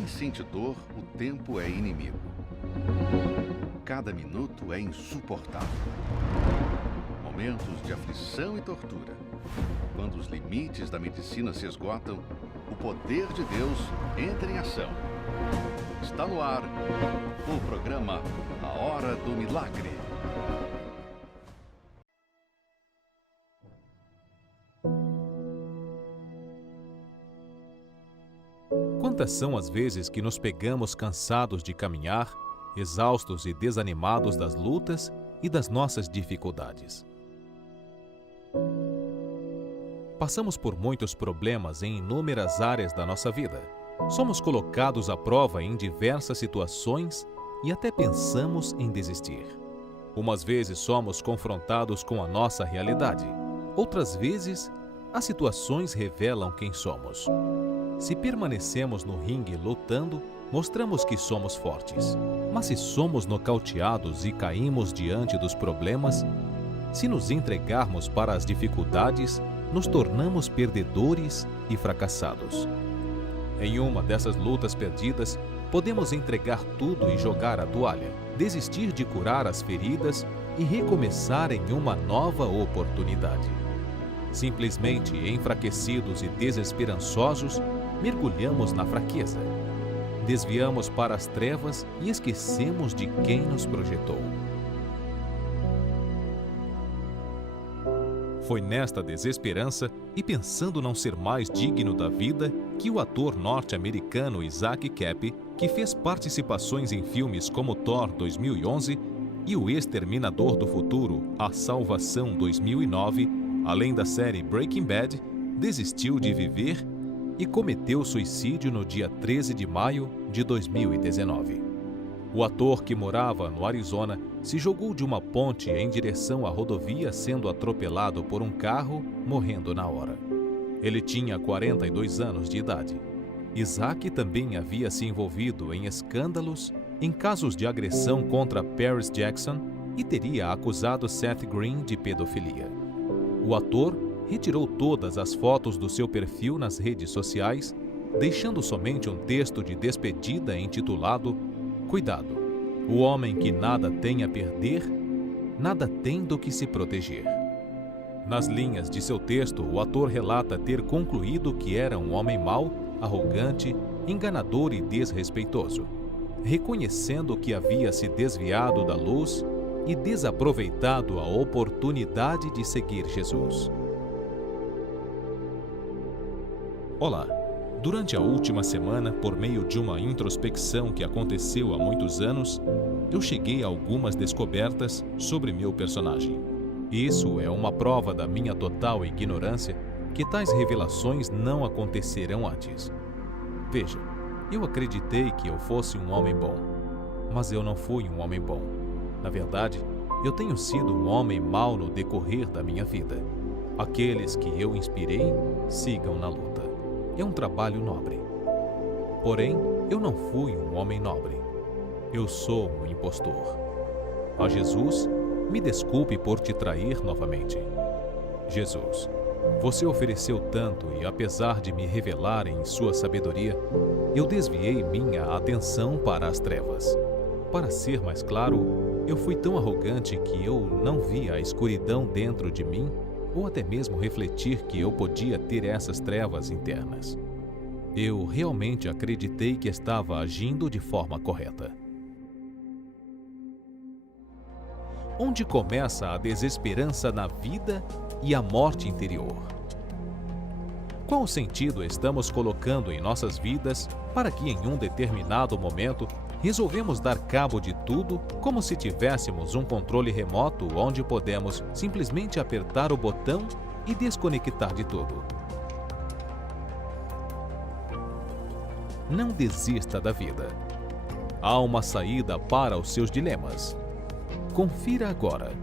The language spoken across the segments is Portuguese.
quem sente dor, o tempo é inimigo. Cada minuto é insuportável. Momentos de aflição e tortura. Quando os limites da medicina se esgotam, o poder de Deus entra em ação. Está no ar o programa A Hora do Milagre. Quantas são as vezes que nos pegamos cansados de caminhar, exaustos e desanimados das lutas e das nossas dificuldades? Passamos por muitos problemas em inúmeras áreas da nossa vida. Somos colocados à prova em diversas situações e até pensamos em desistir. Umas vezes somos confrontados com a nossa realidade. Outras vezes, as situações revelam quem somos. Se permanecemos no ringue lutando, mostramos que somos fortes. Mas se somos nocauteados e caímos diante dos problemas, se nos entregarmos para as dificuldades, nos tornamos perdedores e fracassados. Em uma dessas lutas perdidas, podemos entregar tudo e jogar a toalha, desistir de curar as feridas e recomeçar em uma nova oportunidade. Simplesmente enfraquecidos e desesperançosos, mergulhamos na fraqueza. Desviamos para as trevas e esquecemos de quem nos projetou. Foi nesta desesperança e pensando não ser mais digno da vida que o ator norte-americano Isaac Kappy, que fez participações em filmes como Thor 2011 e O Exterminador do Futuro, A Salvação 2009, além da série Breaking Bad, desistiu de viver e cometeu suicídio no dia 13 de maio de 2019. O ator, que morava no Arizona, se jogou de uma ponte em direção à rodovia, sendo atropelado por um carro, morrendo na hora. Ele tinha 42 anos de idade. Isaac também havia se envolvido em escândalos, em casos de agressão contra Paris Jackson e teria acusado Seth Green de pedofilia. O ator retirou todas as fotos do seu perfil nas redes sociais, deixando somente um texto de despedida intitulado "Cuidado, o homem que nada tem a perder, nada tem do que se proteger". Nas linhas de seu texto, o ator relata ter concluído que era um homem mau, arrogante, enganador e desrespeitoso, reconhecendo que havia se desviado da luz e desaproveitado a oportunidade de seguir Jesus. Olá! Durante a última semana, por meio de uma introspecção que aconteceu há muitos anos, eu cheguei a algumas descobertas sobre meu personagem. Isso é uma prova da minha total ignorância que tais revelações não aconteceram antes. Veja, eu acreditei que eu fosse um homem bom, mas eu não fui um homem bom. Na verdade, eu tenho sido um homem mau no decorrer da minha vida. Aqueles que eu inspirei, sigam na luta. É um trabalho nobre. Porém, eu não fui um homem nobre. Eu sou um impostor. Ó Jesus, me desculpe por te trair novamente. Jesus, você ofereceu tanto e, apesar de me revelar em sua sabedoria, eu desviei minha atenção para as trevas. Para ser mais claro, eu fui tão arrogante que eu não vi a escuridão dentro de mim ou até mesmo refletir que eu podia ter essas trevas internas. Eu realmente acreditei que estava agindo de forma correta. Onde começa a desesperança na vida e a morte interior? Qual sentido estamos colocando em nossas vidas para que, em um determinado momento, resolvemos dar cabo de tudo como se tivéssemos um controle remoto onde podemos simplesmente apertar o botão e desconectar de tudo? Não desista da vida. Há uma saída para os seus dilemas. Confira agora.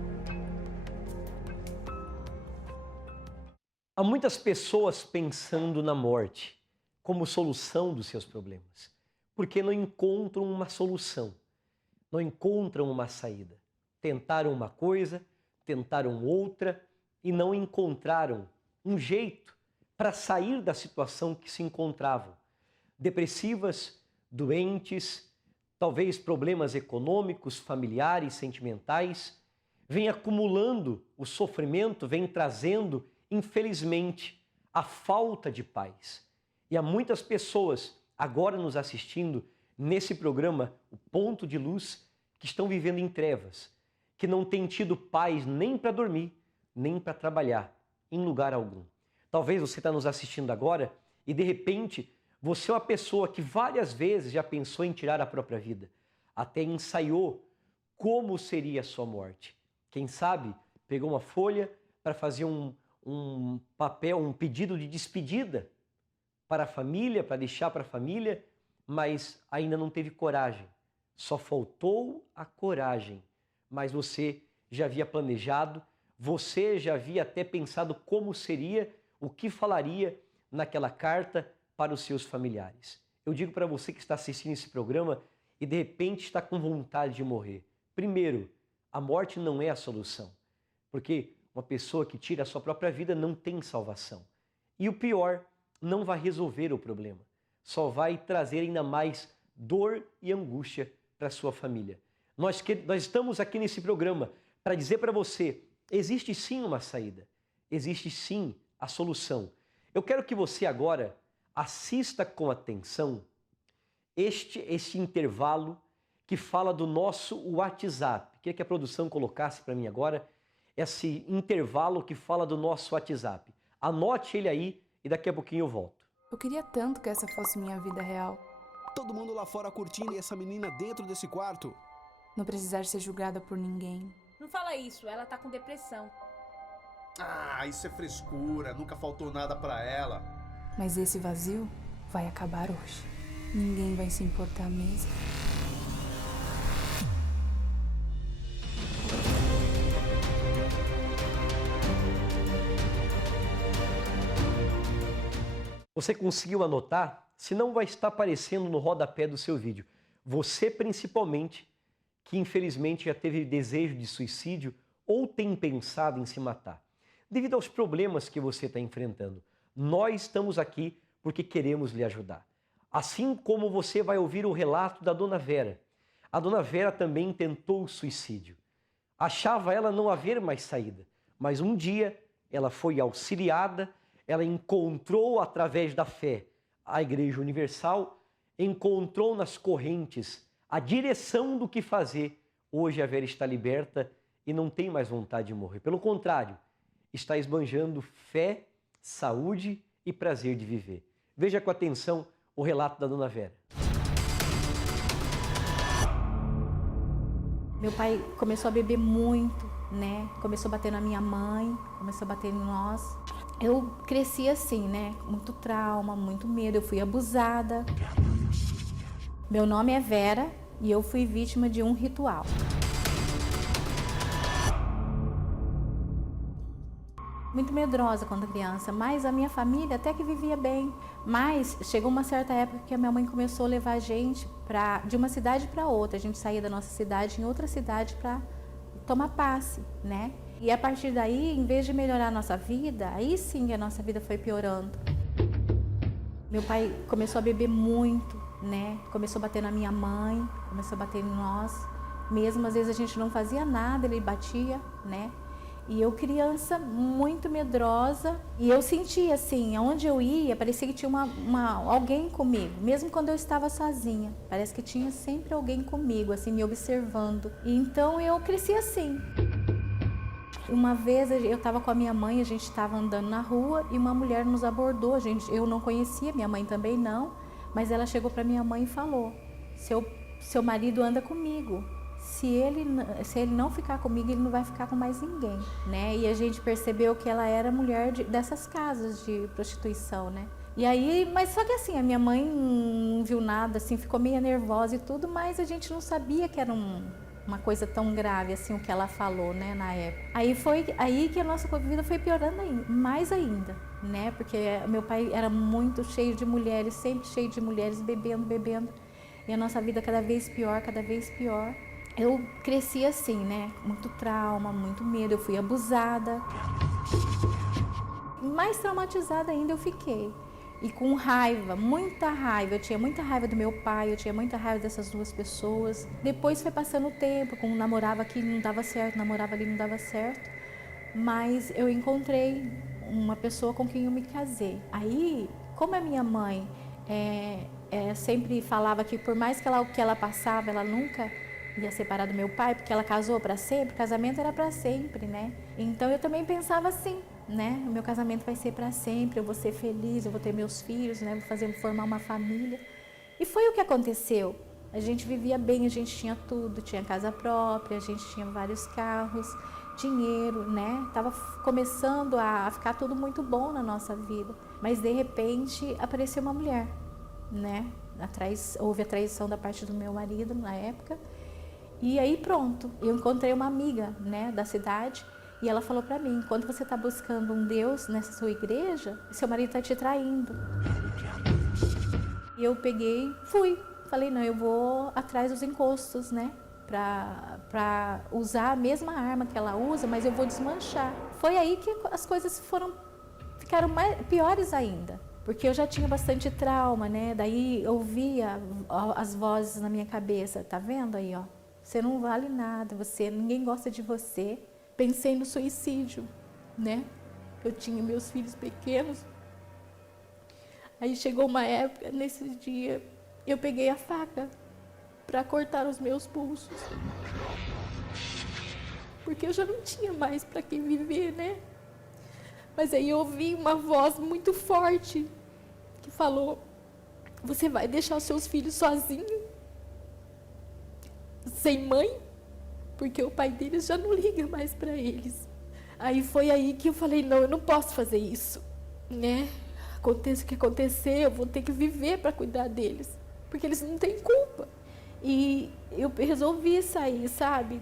Há muitas pessoas pensando na morte como solução dos seus problemas, porque não encontram uma solução, não encontram uma saída. Tentaram uma coisa, tentaram outra e não encontraram um jeito para sair da situação que se encontravam. Depressivas, doentes, talvez problemas econômicos, familiares, sentimentais, vem acumulando o sofrimento, vem trazendo, infelizmente, a falta de paz. E há muitas pessoas agora nos assistindo nesse programa, O Ponto de Luz, que estão vivendo em trevas, que não têm tido paz nem para dormir, nem para trabalhar, em lugar algum. Talvez você está nos assistindo agora e, de repente, você é uma pessoa que várias vezes já pensou em tirar a própria vida, até ensaiou como seria a sua morte. Quem sabe pegou uma folha para fazer um papel, um pedido de despedida para a família, para deixar para a família, mas ainda não teve coragem. Só faltou a coragem. Mas você já havia planejado, você já havia até pensado como seria, o que falaria naquela carta para os seus familiares. Eu digo para você que está assistindo esse programa e de repente está com vontade de morrer. Primeiro, a morte não é a solução, porque uma pessoa que tira a sua própria vida não tem salvação. E o pior, não vai resolver o problema, só vai trazer ainda mais dor e angústia para a sua família. Nós estamos aqui nesse programa para dizer para você, existe sim uma saída, existe sim a solução. Eu quero que você agora assista com atenção este intervalo que fala do nosso WhatsApp. Queria que a produção colocasse para mim agora esse intervalo que fala do nosso WhatsApp. Anote ele aí e daqui a pouquinho eu volto. Eu queria tanto que essa fosse minha vida real. Todo mundo lá fora curtindo e essa menina dentro desse quarto. Não precisar ser julgada por ninguém. Não fala isso, ela tá com depressão. Ah, isso é frescura, nunca faltou nada pra ela. Mas esse vazio vai acabar hoje. Ninguém vai se importar mesmo. Você conseguiu anotar? Senão vai estar aparecendo no rodapé do seu vídeo. Você principalmente, que infelizmente já teve desejo de suicídio ou tem pensado em se matar. Devido aos problemas que você está enfrentando, nós estamos aqui porque queremos lhe ajudar. Assim como você vai ouvir o relato da Dona Vera. A Dona Vera também tentou o suicídio. Achava ela não haver mais saída, mas um dia ela foi auxiliada, ela encontrou através da fé a Igreja Universal, encontrou nas correntes a direção do que fazer. Hoje a Vera está liberta e não tem mais vontade de morrer. Pelo contrário, está esbanjando fé, saúde e prazer de viver. Veja com atenção o relato da Dona Vera. Meu pai começou a beber muito, né? Começou a bater na minha mãe, começou a bater em nós. Eu cresci assim, né? Muito trauma, muito medo. Eu fui abusada. Meu nome é Vera e eu fui vítima de um ritual. Muito medrosa quando criança, mas a minha família até que vivia bem. Mas chegou uma certa época que a minha mãe começou a levar a gente de uma cidade para outra. A gente saía da nossa cidade em outra cidade para tomar passe, né? E a partir daí, em vez de melhorar a nossa vida, aí sim a nossa vida foi piorando. Meu pai começou a beber muito, né? Começou a bater na minha mãe, começou a bater em nós. Mesmo às vezes a gente não fazia nada, ele batia, né? E eu criança muito medrosa, e eu sentia assim, aonde eu ia, parecia que tinha alguém comigo, mesmo quando eu estava sozinha. Parece que tinha sempre alguém comigo, assim, me observando. E então eu cresci assim. Uma vez eu estava com a minha mãe, a gente estava andando na rua e uma mulher nos abordou. Eu não conhecia, minha mãe também não, mas ela chegou para minha mãe e falou: seu marido anda comigo. Se ele não ficar comigo, ele não vai ficar com mais ninguém, né? E a gente percebeu que ela era mulher dessas casas de prostituição, né? E aí, mas só que assim, a minha mãe não viu nada, assim, ficou meio nervosa e tudo, mas a gente não sabia que era uma coisa tão grave assim o que ela falou, né, na época. Aí foi aí que a nossa vida foi piorando mais ainda, né? Porque meu pai era muito cheio de mulheres, sempre cheio de mulheres, bebendo. E a nossa vida cada vez pior, cada vez pior. Eu cresci assim, né? Muito trauma, muito medo, eu fui abusada. Mais traumatizada ainda eu fiquei. e com raiva, muita raiva. Eu tinha muita raiva do meu pai, eu tinha muita raiva dessas duas pessoas. Depois foi passando o tempo, como namorava aqui não dava certo, namorava ali não dava certo. Mas eu encontrei uma pessoa com quem eu me casei. Aí, como a minha mãe sempre falava que por mais que ela passava, ela nunca ia separar do meu pai, porque ela casou para sempre, o casamento era para sempre, né? Então eu também pensava assim, né? O meu casamento vai ser para sempre, eu vou ser feliz, eu vou ter meus filhos, né? Vou formar uma família. E foi o que aconteceu. A gente vivia bem, a gente tinha tudo, tinha casa própria, a gente tinha vários carros, dinheiro, né? Tava começando a ficar tudo muito bom na nossa vida. Mas de repente apareceu uma mulher, né? Houve a traição da parte do meu marido na época. E aí pronto, eu encontrei uma amiga, né, da cidade, e ela falou para mim: enquanto você está buscando um Deus nessa sua igreja, seu marido está te traindo. E eu peguei, falei, não, eu vou atrás dos encostos, né, para usar a mesma arma que ela usa, mas eu vou desmanchar. Foi aí que as coisas ficaram piores ainda, porque eu já tinha bastante trauma, né, daí eu ouvia as vozes na minha cabeça: tá vendo aí, ó? Você não vale nada, ninguém gosta de você. Pensei no suicídio, né? Eu tinha meus filhos pequenos. Aí chegou uma época, nesse dia, eu peguei a faca para cortar os meus pulsos. Porque eu já não tinha mais para quem viver, né? Mas aí eu ouvi uma voz muito forte que falou: você vai deixar os seus filhos sozinhos? Sem mãe, porque o pai deles já não liga mais para eles. Aí foi aí que eu falei: não, eu não posso fazer isso, né? Aconteça o que acontecer, eu vou ter que viver para cuidar deles, porque eles não têm culpa. E eu resolvi sair, sabe,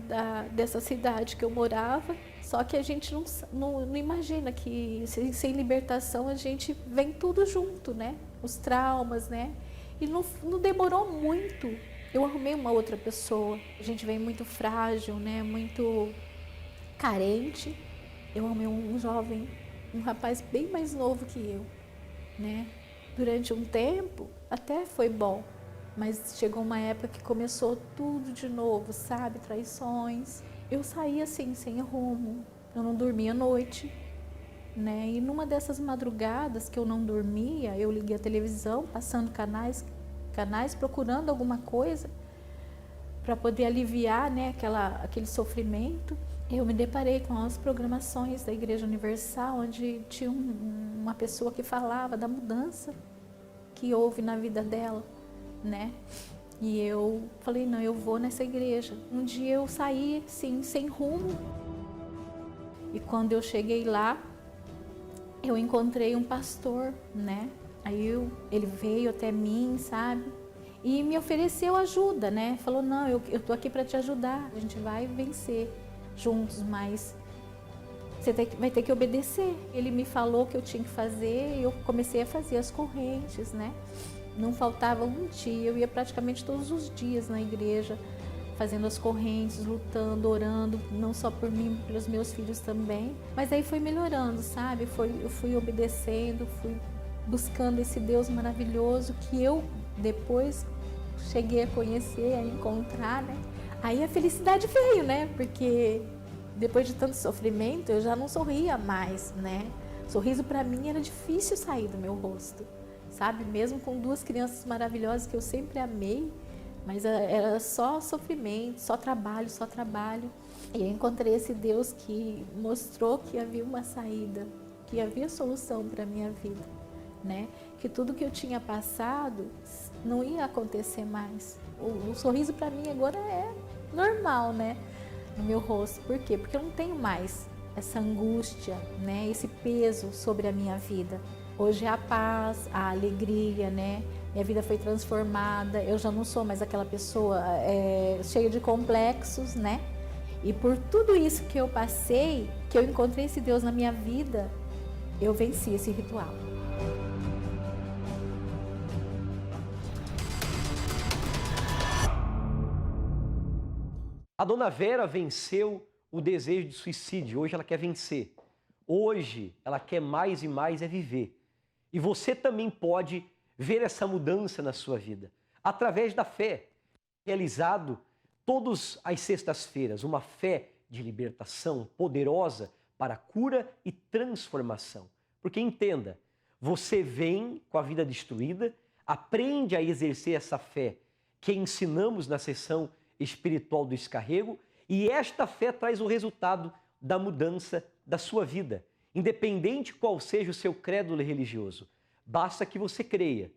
dessa cidade que eu morava. Só que a gente não imagina que sem libertação a gente vem tudo junto, né? Os traumas, né? E não demorou muito. Eu arrumei uma outra pessoa. A gente vem muito frágil, né? Muito carente. Eu arrumei um jovem, um rapaz bem mais novo que eu, né? Durante um tempo até foi bom, mas chegou uma época que começou tudo de novo, sabe? Traições. Eu saí assim, sem rumo. Eu não dormia à noite, né? E numa dessas madrugadas que eu não dormia, eu liguei a televisão, passando canais, procurando alguma coisa para poder aliviar, né, aquele sofrimento. Eu me deparei com as programações da Igreja Universal, onde tinha uma pessoa que falava da mudança que houve na vida dela, né? E eu falei: não, eu vou nessa igreja. Um dia eu saí, sim, sem rumo. E quando eu cheguei lá, eu encontrei um pastor, né? Aí ele veio até mim, sabe? E me ofereceu ajuda, né? Falou: não, eu tô aqui para te ajudar, a gente vai vencer juntos, mas você vai ter que obedecer. Ele me falou o que eu tinha que fazer e eu comecei a fazer as correntes, né? Não faltava um dia, eu ia praticamente todos os dias na igreja, fazendo as correntes, lutando, orando, não só por mim, pelos meus filhos também. Mas aí foi melhorando, sabe? Eu fui obedecendo, fui buscando esse Deus maravilhoso que eu depois cheguei a conhecer, a encontrar, né? Aí a felicidade veio, né? Porque depois de tanto sofrimento, eu já não sorria mais, né? Sorriso para mim era difícil sair do meu rosto, sabe? Mesmo com duas crianças maravilhosas que eu sempre amei, mas era só sofrimento, só trabalho, só trabalho. E eu encontrei esse Deus que mostrou que havia uma saída, que havia solução para a minha vida, né? Que tudo que eu tinha passado não ia acontecer mais. O sorriso para mim agora é normal, né? No meu rosto. Por quê? Porque eu não tenho mais essa angústia, né? Esse peso sobre a minha vida. Hoje é a paz, a alegria, né? Minha vida foi transformada. Eu já não sou mais aquela pessoa cheia de complexos, né? E por tudo isso que eu passei, que eu encontrei esse Deus na minha vida, eu venci esse ritual. A dona Vera venceu o desejo de suicídio, hoje ela quer vencer. Hoje ela quer mais e mais viver. E você também pode ver essa mudança na sua vida através da fé, realizado todas as sextas-feiras, uma fé de libertação poderosa para cura e transformação. Porque entenda, você vem com a vida destruída, aprende a exercer essa fé que ensinamos na sessão espiritual do descarrego, e esta fé traz o resultado da mudança da sua vida, independente qual seja o seu credo religioso. Basta que você creia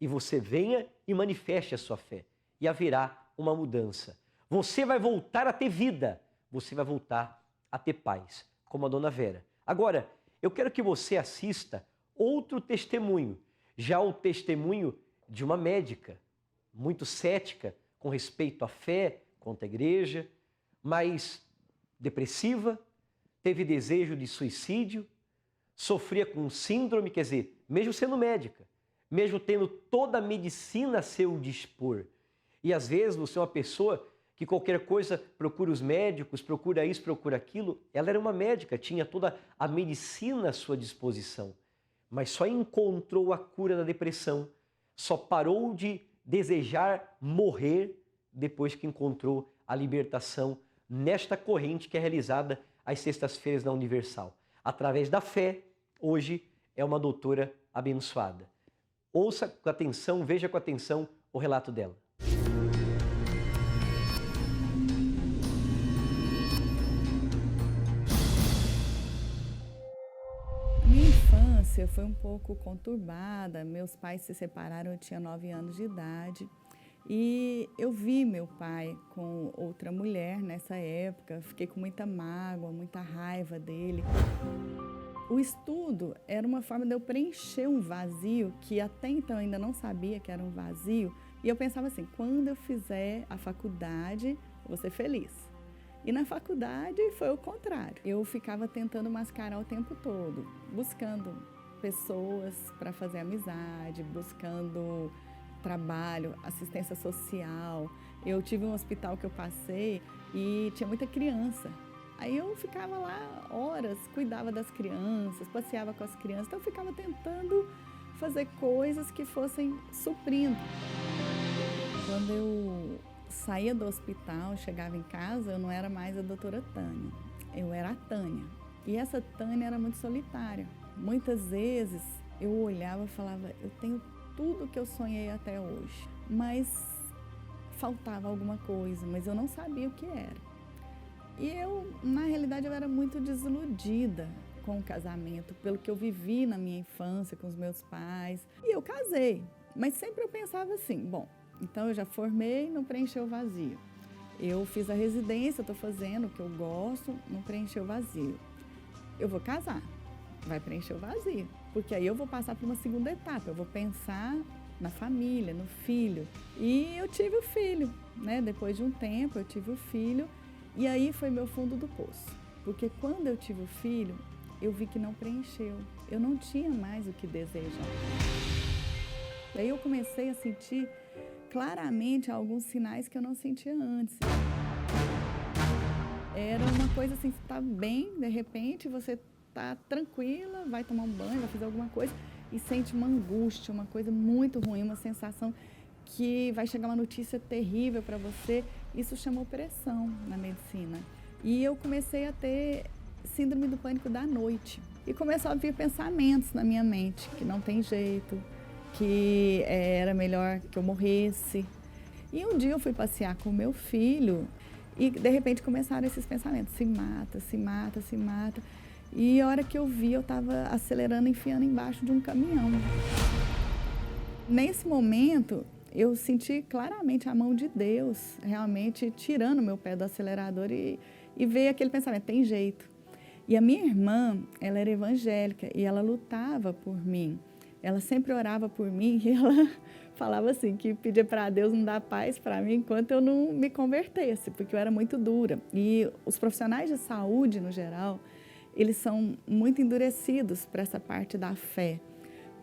e você venha e manifeste a sua fé, e haverá uma mudança. Você vai voltar a ter vida, você vai voltar a ter paz, como a dona Vera. Agora, eu quero que você assista outro testemunho, já o testemunho de uma médica, muito cética com respeito à fé, contra a igreja, mas depressiva, teve desejo de suicídio, sofria com síndrome, quer dizer, mesmo sendo médica, mesmo tendo toda a medicina a seu dispor. E às vezes você é uma pessoa que qualquer coisa procura os médicos, procura isso, procura aquilo. Ela era uma médica, tinha toda a medicina à sua disposição, mas só encontrou a cura da depressão, só parou de desejar morrer depois que encontrou a libertação nesta corrente que é realizada às sextas-feiras na Universal. Através da fé, hoje é uma doutora abençoada. Ouça com atenção, veja com atenção o relato dela. Minha infância foi um pouco conturbada. Meus pais se separaram, eu tinha 9 anos de idade. E eu vi meu pai com outra mulher nessa época, fiquei com muita mágoa, muita raiva dele. O estudo era uma forma de eu preencher um vazio que até então eu ainda não sabia que era um vazio. E eu pensava assim, quando eu fizer a faculdade, eu vou ser feliz. E na faculdade foi o contrário. Eu ficava tentando mascarar o tempo todo, buscando pessoas para fazer amizade, buscando trabalho, assistência social. Eu tive um hospital que eu passei e tinha muita criança. Aí eu ficava lá horas, cuidava das crianças, passeava com as crianças. Então eu ficava tentando fazer coisas que fossem suprindo. Quando eu saía do hospital, chegava em casa, eu não era mais a doutora Tânia, eu era a Tânia. E essa Tânia era muito solitária. Muitas vezes eu olhava e falava, eu tenho tudo que eu sonhei até hoje, mas faltava alguma coisa, mas eu não sabia o que era. E eu, na realidade, eu era muito desiludida com o casamento, pelo que eu vivi na minha infância com os meus pais. E eu casei, mas sempre eu pensava assim, bom, então eu já formei, não preencheu o vazio. Eu fiz a residência, estou fazendo o que eu gosto, não preencheu o vazio. Eu vou casar, vai preencher o vazio, porque aí eu vou passar para uma segunda etapa, eu vou pensar na família, no filho. E eu tive o filho, né? Depois de um tempo eu tive o filho e aí foi meu fundo do poço. Porque quando eu tive o filho, eu vi que não preencheu, eu não tinha mais o que desejar. Daí eu comecei a sentir claramente alguns sinais que eu não sentia antes. Era uma coisa assim, você está bem, de repente você está tranquila, vai tomar um banho, vai fazer alguma coisa e sente uma angústia, uma coisa muito ruim, uma sensação que vai chegar uma notícia terrível para você. Isso chama opressão na medicina. E eu comecei a ter síndrome do pânico da noite. E começou a vir pensamentos na minha mente, que não tem jeito, que era melhor que eu morresse. E um dia eu fui passear com o meu filho e de repente começaram esses pensamentos, se mata, se mata, se mata. E a hora que eu vi, eu estava acelerando, enfiando embaixo de um caminhão. Nesse momento, eu senti claramente a mão de Deus, realmente tirando meu pé do acelerador e veio aquele pensamento, tem jeito. E a minha irmã, ela era evangélica e ela lutava por mim. Ela sempre orava por mim e ela falava assim, que pedia para Deus não dar paz para mim enquanto eu não me convertesse, porque eu era muito dura. E os profissionais de saúde, no geral, eles são muito endurecidos para essa parte da fé,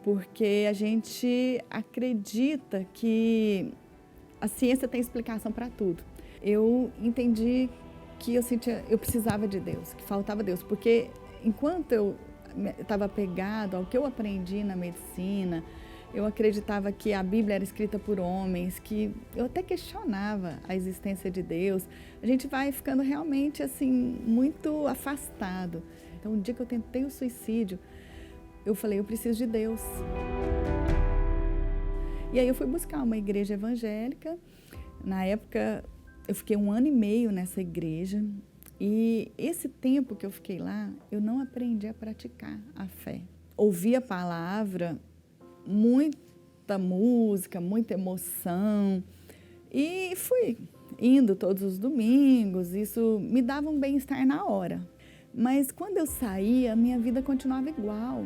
porque a gente acredita que a ciência tem explicação para tudo. Eu entendi que eu precisava de Deus, que faltava Deus, porque enquanto eu estava apegado ao que eu aprendi na medicina. Eu acreditava que a Bíblia era escrita por homens, que eu até questionava a existência de Deus. A gente vai ficando realmente assim muito afastado. Então, o dia que eu tentei o suicídio, eu falei, eu preciso de Deus. E aí eu fui buscar uma igreja evangélica. Na época, eu fiquei 1 ano e meio nessa igreja. E esse tempo que eu fiquei lá, eu não aprendi a praticar a fé. Ouvi a palavra, muita música, muita emoção. E fui indo todos os domingos, isso me dava um bem-estar na hora. Mas quando eu saía, a minha vida continuava igual.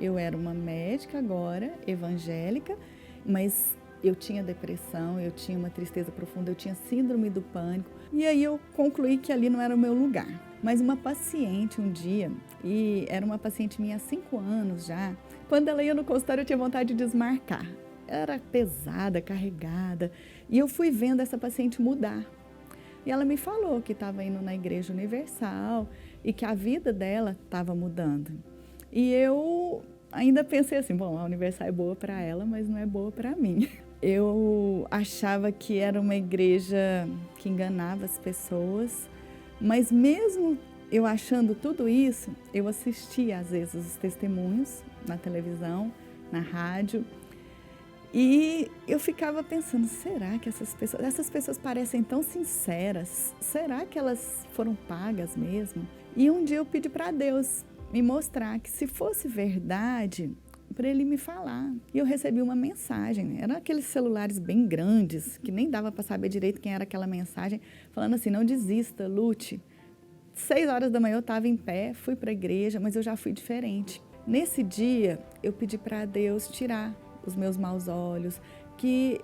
Eu era uma médica agora, evangélica, mas eu tinha depressão, eu tinha uma tristeza profunda, eu tinha síndrome do pânico. E aí eu concluí que ali não era o meu lugar. Mas uma paciente um dia, e era uma paciente minha há 5 anos já, quando ela ia no consultório eu tinha vontade de desmarcar. Era pesada, carregada, e eu fui vendo essa paciente mudar. E ela me falou que estava indo na Igreja Universal e que a vida dela estava mudando. E eu ainda pensei assim, bom, a Universal é boa para ela, mas não é boa para mim. Eu achava que era uma igreja que enganava as pessoas, mas mesmo eu achando tudo isso, eu assistia às vezes os testemunhos na televisão, na rádio, e eu ficava pensando, será que essas pessoas parecem tão sinceras? Será que elas foram pagas mesmo? E um dia eu pedi para Deus me mostrar que se fosse verdade, para ele me falar. E eu recebi uma mensagem, eram aqueles celulares bem grandes, que nem dava para saber direito quem era aquela mensagem, falando assim, não desista, lute. 6 horas da manhã eu estava em pé, fui para a igreja, mas eu já fui diferente. Nesse dia, eu pedi para Deus tirar os meus maus olhos, que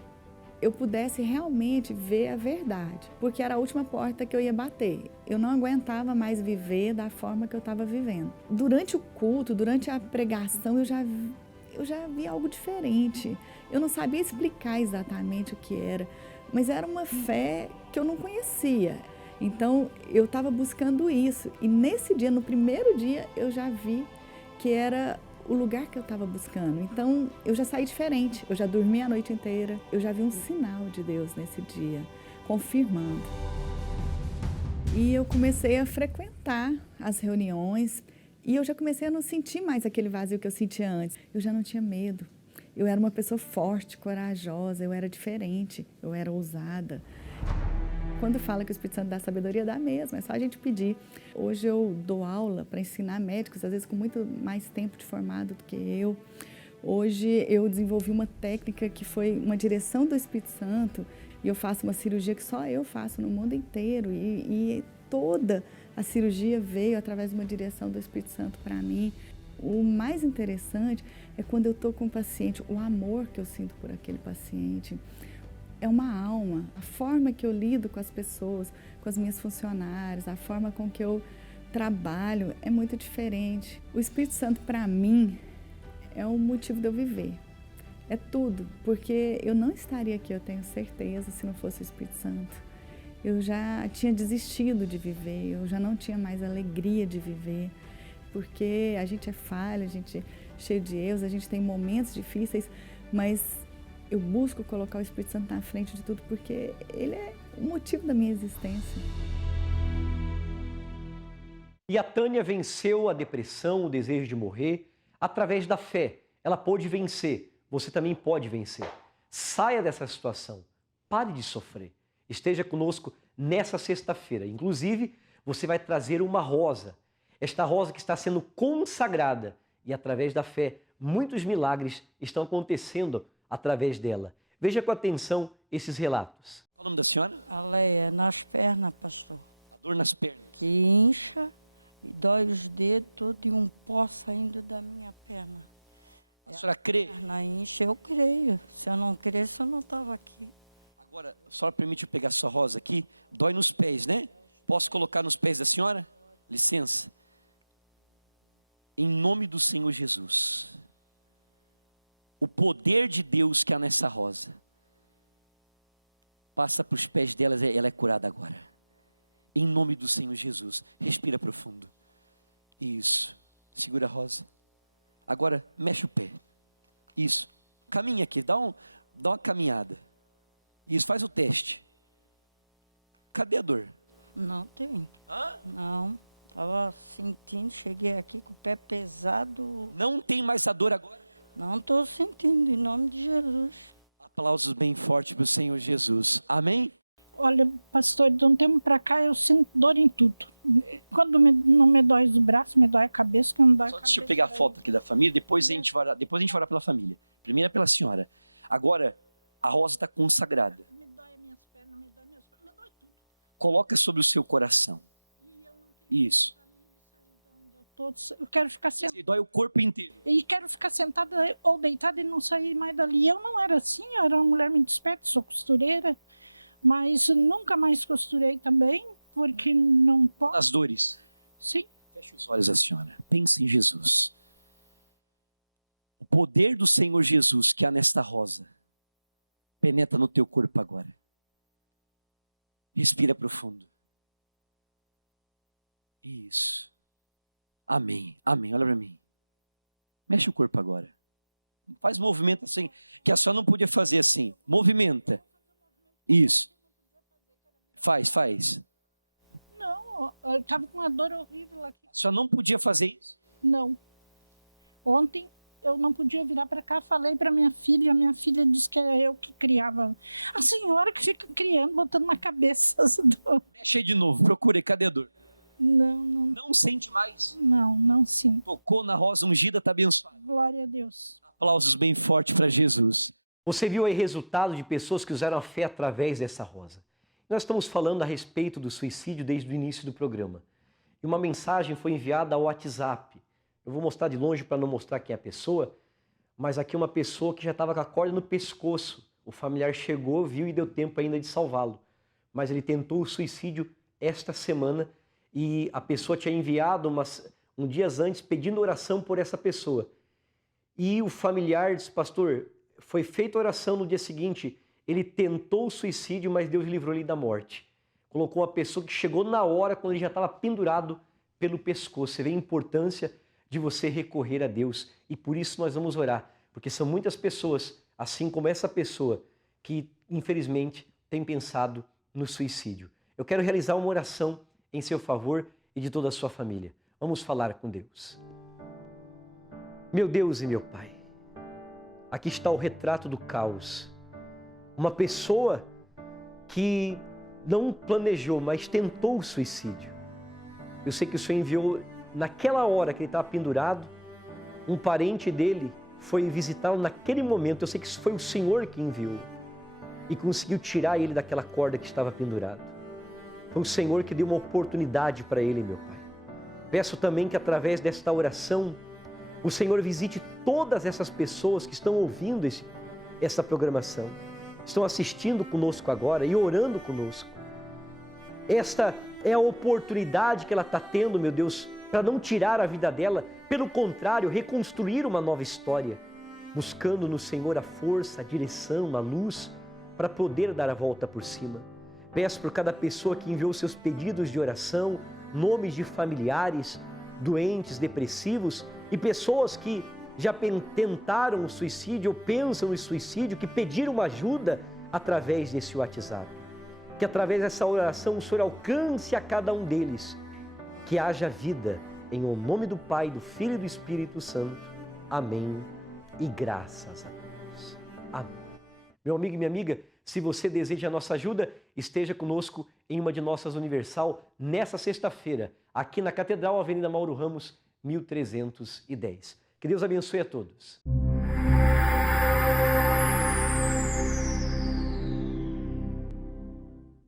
eu pudesse realmente ver a verdade, porque era a última porta que eu ia bater. Eu não aguentava mais viver da forma que eu estava vivendo. Durante o culto, durante a pregação, eu já vi algo diferente. Eu não sabia explicar exatamente o que era, mas era uma fé que eu não conhecia. Então, eu estava buscando isso. E nesse dia, no primeiro dia, eu já vi que era o lugar que eu estava buscando. Então, eu já saí diferente, eu já dormi a noite inteira, eu já vi um sinal de Deus nesse dia, confirmando. E eu comecei a frequentar as reuniões e eu já comecei a não sentir mais aquele vazio que eu sentia antes. Eu já não tinha medo, eu era uma pessoa forte, corajosa, eu era diferente, eu era ousada. Quando fala que o Espírito Santo dá sabedoria, dá mesmo, é só a gente pedir. Hoje eu dou aula para ensinar médicos, às vezes com muito mais tempo de formado do que eu. Hoje eu desenvolvi uma técnica que foi uma direção do Espírito Santo e eu faço uma cirurgia que só eu faço no mundo inteiro e toda a cirurgia veio através de uma direção do Espírito Santo para mim. O mais interessante é quando eu estou com o paciente, o amor que eu sinto por aquele paciente. É uma alma, a forma que eu lido com as pessoas, com as minhas funcionárias, a forma com que eu trabalho é muito diferente. O Espírito Santo, para mim, é o motivo de eu viver. É tudo, porque eu não estaria aqui, eu tenho certeza, se não fosse o Espírito Santo. Eu já tinha desistido de viver, eu já não tinha mais alegria de viver, porque a gente é falha, a gente é cheio de erros, a gente tem momentos difíceis, mas eu busco colocar o Espírito Santo na frente de tudo porque ele é o motivo da minha existência. E a Tânia venceu a depressão, o desejo de morrer, através da fé. Ela pôde vencer, você também pode vencer. Saia dessa situação, pare de sofrer. Esteja conosco nessa sexta-feira. Inclusive, você vai trazer uma rosa. Esta rosa que está sendo consagrada e através da fé, muitos milagres estão acontecendo através dela. Veja com atenção esses relatos. Qual o nome da senhora? Aleia, nas pernas, pastor. A dor nas pernas. Que incha e dói os dedos tudo e um pó saindo da minha perna. A senhora crê? A perna incha, eu creio. Se eu não cresce, eu não estava aqui. Agora, a senhora permite eu pegar sua rosa aqui? Dói nos pés, né? Posso colocar nos pés da senhora? Licença. Em nome do Senhor Jesus. O poder de Deus que há nessa rosa passa para os pés dela, ela é curada agora. Em nome do Senhor Jesus. Respira profundo. Isso. Segura a Rosa. Agora, mexe o pé. Isso. Caminha aqui, dá uma caminhada. Isso, faz o teste. Cadê a dor? Não tem. Hã? Não. Estava sentindo, cheguei aqui com o pé pesado. Não tem mais a dor agora? Não estou sentindo, em nome de Jesus. Aplausos bem fortes para o Senhor Jesus. Amém? Olha, pastor, de um tempo para cá eu sinto dor em tudo. Quando não me dói os braços, me dói a cabeça, que não dói a cabeça. Deixa eu pegar a foto aqui da família, depois a gente vai orar pela família. Primeiro é pela senhora. Agora, a Rosa está consagrada. Me dói as minhas pernas, me dói meus pés, me dói tudo. Coloca sobre o seu coração. Isso. Eu quero ficar sentada. Dói o corpo inteiro. E quero ficar sentada ou deitada e não sair mais dali. Eu não era assim, eu era uma mulher muito esperta, sou costureira, mas nunca mais costurei também, porque não posso. As dores. Sim. Feche os olhos, a senhora. Pense em Jesus. O poder do Senhor Jesus que há nesta rosa penetra no teu corpo agora. Respira profundo. Isso. Amém. Amém. Olha para mim. Mexe o corpo agora. Faz movimento assim, que a senhora não podia fazer assim. Movimenta. Isso. Faz. Não, eu estava com uma dor horrível aqui. A senhora não podia fazer isso? Não. Ontem eu não podia virar para cá, falei para minha filha disse que era eu que criava. A senhora que fica criando, botando na cabeça as dores. Mexe aí de novo, procura aí, cadê a dor? Não. Não sente mais? Não sinto. Tocou na rosa ungida, está abençoado. Glória a Deus. Aplausos bem fortes para Jesus. Você viu aí resultado de pessoas que usaram a fé através dessa rosa. Nós estamos falando a respeito do suicídio desde o início do programa. E uma mensagem foi enviada ao WhatsApp. Eu vou mostrar de longe para não mostrar quem é a pessoa, mas aqui uma pessoa que já estava com a corda no pescoço. O familiar chegou, viu e deu tempo ainda de salvá-lo. Mas ele tentou o suicídio esta semana e a pessoa tinha enviado um dias antes pedindo oração por essa pessoa. E o familiar disse, pastor, foi feita oração no dia seguinte, ele tentou o suicídio, mas Deus livrou ele da morte. Colocou uma pessoa que chegou na hora, quando ele já estava pendurado pelo pescoço. Você vê a importância de você recorrer a Deus. E por isso nós vamos orar, porque são muitas pessoas, assim como essa pessoa, que infelizmente tem pensado no suicídio. Eu quero realizar uma oração em seu favor e de toda a sua família. Vamos falar com Deus. Meu Deus e meu Pai, aqui está o retrato do caos. Uma pessoa que não planejou, mas tentou o suicídio. Eu sei que o Senhor enviou, naquela hora que ele estava pendurado, um parente dele foi visitá-lo naquele momento. Eu sei que isso foi o Senhor que enviou e conseguiu tirar ele daquela corda que estava pendurado. Foi o Senhor que deu uma oportunidade para ele, meu Pai. Peço também que através desta oração, o Senhor visite todas essas pessoas que estão ouvindo essa programação, estão assistindo conosco agora e orando conosco. Esta é a oportunidade que ela está tendo, meu Deus, para não tirar a vida dela, pelo contrário, reconstruir uma nova história, buscando no Senhor a força, a direção, a luz, para poder dar a volta por cima. Peço por cada pessoa que enviou seus pedidos de oração, nomes de familiares, doentes, depressivos e pessoas que já tentaram o suicídio ou pensam no suicídio, que pediram ajuda através desse WhatsApp. Que através dessa oração o Senhor alcance a cada um deles, que haja vida, em o nome do Pai, do Filho e do Espírito Santo. Amém e graças a Deus. Amém. Meu amigo e minha amiga, se você deseja a nossa ajuda, esteja conosco em uma de nossas Universal nessa sexta-feira, aqui na Catedral, Avenida Mauro Ramos, 1310. Que Deus abençoe a todos.